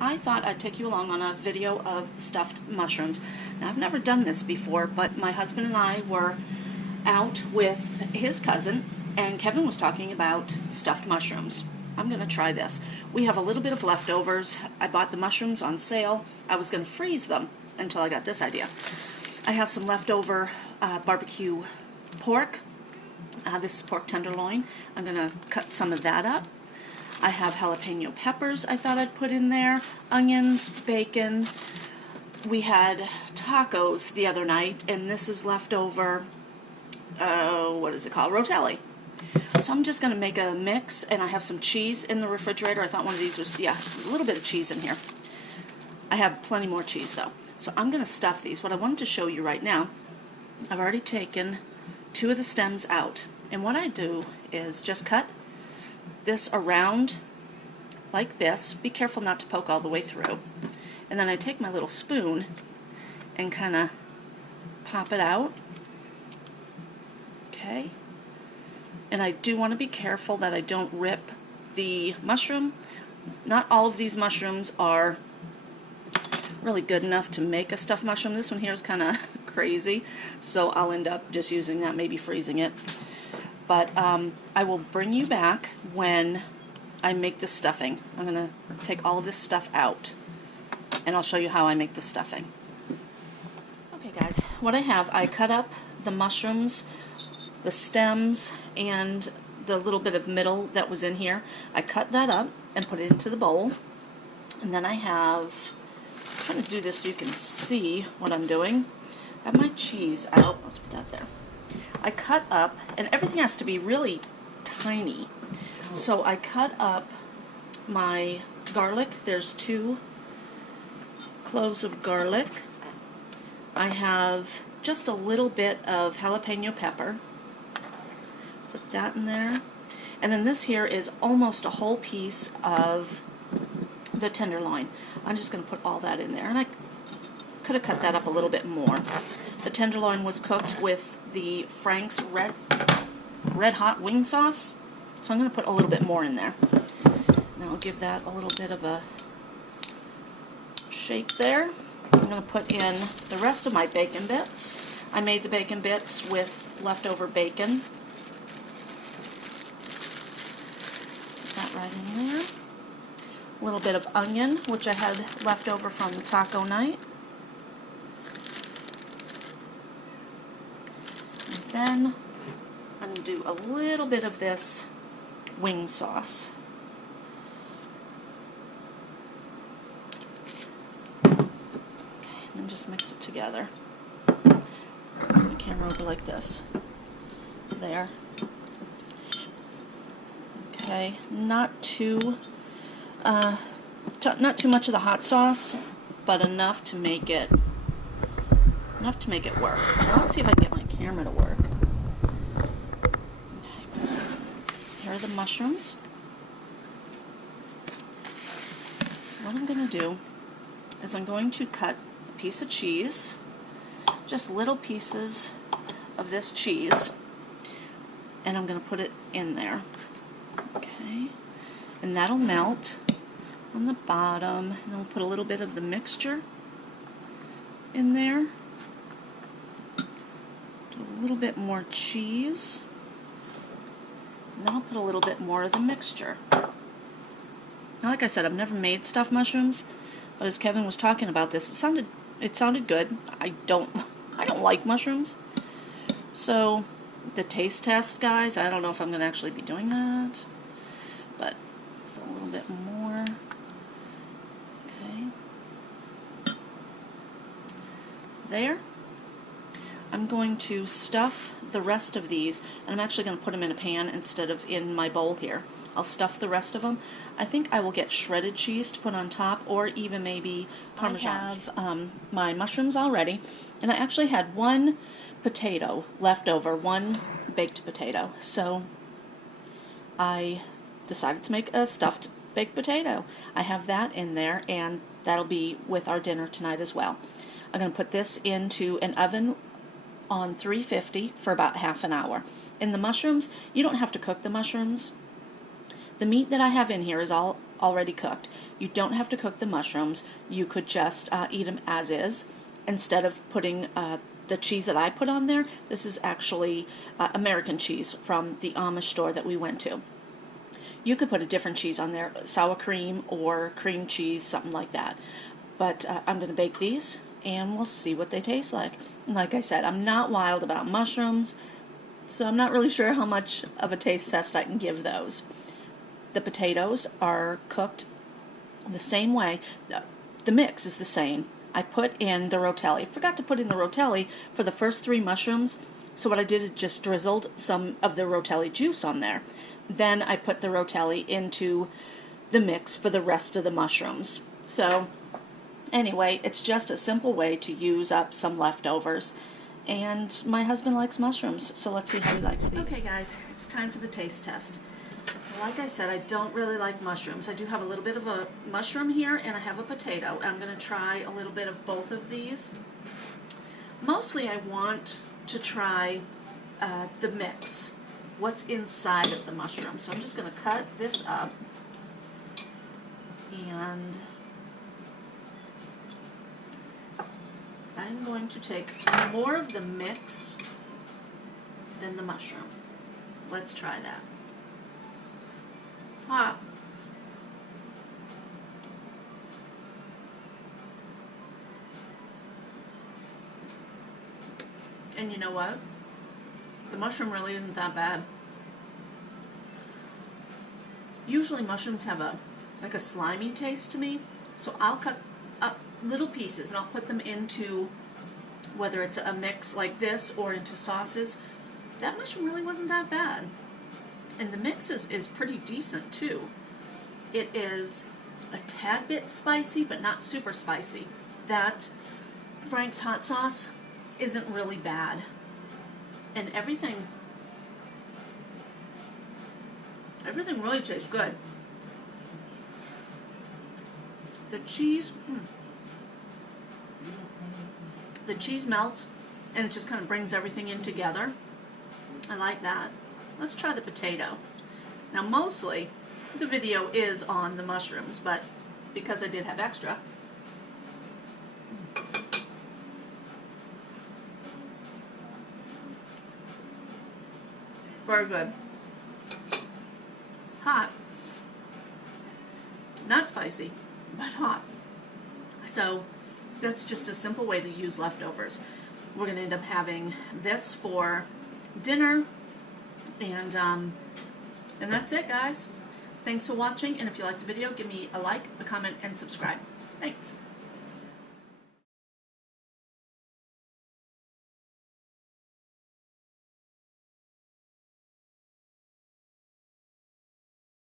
I thought I'd take you along on a video of stuffed mushrooms. Now, I've never done this before, but my husband and I were out with his cousin, and Kevin was talking about stuffed mushrooms. I'm going to try this. We have a little bit of leftovers. I bought the mushrooms on sale. I was going to freeze them until I got this idea. I have some leftover barbecue pork. This is pork tenderloin. I'm going to cut some of that up. I have jalapeno peppers I thought I'd put in there, onions, bacon. We had tacos the other night, and this is leftover, what is it called, rotelli. So I'm just going to make a mix, and I have some cheese in the refrigerator. I thought one of these was, yeah, a little bit of cheese in here. I have plenty more cheese, though. So I'm going to stuff these. What I wanted to show you right now, I've already taken 2 of the stems out. And what I do is just cut this around like this. Be careful not to poke all the way through. And then I take my little spoon and kind of pop it out. Okay. And I do want to be careful that I don't rip the mushroom. Not all of these mushrooms are really good enough to make a stuffed mushroom. This one here is kind of crazy, so I'll end up just using that, maybe freezing it. But I will bring you back when I make the stuffing. I'm going to take all of this stuff out, and I'll show you how I make the stuffing. Okay guys, what I have, I cut up the mushrooms, the stems, and the little bit of middle that was in here. I cut that up and put it into the bowl. And then I have, I'm trying to do this so you can see what I'm doing. I have my cheese out. Let's put that there. I cut up, and everything has to be really tiny. So I cut up my garlic. There's 2 cloves of garlic. I have just a little bit of jalapeno pepper. Put that in there. And then this here is almost a whole piece of the tenderloin. I'm just going to put all that in there. And I could have cut that up a little bit more. The tenderloin was cooked with the Frank's Red Hot wing sauce. So I'm going to put a little bit more in there. And I'll give that a little bit of a shake there. I'm going to put in the rest of my bacon bits. I made the bacon bits with leftover bacon. Put that right in there. A little bit of onion, which I had left over from taco night. And then I'm going to do a little bit of this wing sauce. Okay, and then just mix it together. The camera will be like this. There. Okay, not too much of the hot sauce, but enough to make it work. Now let's see if I can get my camera to work. Okay. Here are the mushrooms. What I'm going to do is I'm going to cut a piece of cheese, just little pieces of this cheese, and I'm going to put it in there. Okay, and that'll melt on the bottom, and then we'll put a little bit of the mixture in there. Do a little bit more cheese, and then I'll put a little bit more of the mixture. Now, like I said, I've never made stuffed mushrooms, but as Kevin was talking about this, it sounded good. I don't like mushrooms, so the taste test, guys, I don't know if I'm going to actually be doing that, but just a little bit more. Okay. There. I'm going to stuff the rest of these, and I'm actually going to put them in a pan instead of in my bowl here. I'll stuff the rest of them. I think I will get shredded cheese to put on top, or even maybe Parmesan. I have my mushrooms already, and I actually had 1 potato left over, 1 baked potato. So I decided to make a stuffed baked potato. I have that in there, and that'll be with our dinner tonight as well. I'm going to put this into an oven on 350 for about half an hour. In the mushrooms, you don't have to cook the mushrooms. The meat that I have in here is all already cooked. You don't have to cook the mushrooms. You could just eat them as is instead of putting the cheese that I put on there. This is actually American cheese from the Amish store that we went to. You could put a different cheese on there, sour cream or cream cheese, something like that. But I'm going to bake these, and we'll see what they taste like. And like I said, I'm not wild about mushrooms, so I'm not really sure how much of a taste test I can give those. The potatoes are cooked the same way. The mix is the same. I put in the Rotelli. Forgot to put in the Rotelli for the first 3 mushrooms, so what I did is just drizzled some of the Rotelli juice on there. Then I put the Rotelli into the mix for the rest of the mushrooms. So anyway, it's just a simple way to use up some leftovers. And my husband likes mushrooms, so let's see how he likes these. Okay guys, it's time for the taste test. Like I said, I don't really like mushrooms. I do have a little bit of a mushroom here, and I have a potato. I'm going to try a little bit of both of these. Mostly I want to try the mix, what's inside of the mushroom. So I'm just going to cut this up, and I'm going to take more of the mix than the mushroom. Let's try that. Hot. And you know what? The mushroom really isn't that bad. Usually mushrooms have like a slimy taste to me, so I'll cut up little pieces and I'll put them into, whether it's a mix like this or into sauces. That mushroom really wasn't that bad. And the mix is pretty decent too. It is a tad bit spicy, but not super spicy. That Frank's hot sauce isn't really bad. And everything really tastes good. The cheese, the cheese melts and it just kind of brings everything in together. I like that. Let's try the potato. Now mostly the video is on the mushrooms, but because I did have extra, very good. Hot. Not spicy, but hot. So that's just a simple way to use leftovers. We're going to end up having this for dinner, and that's it, guys. Thanks for watching, and if you liked the video, give me a like, a comment, and subscribe. Thanks.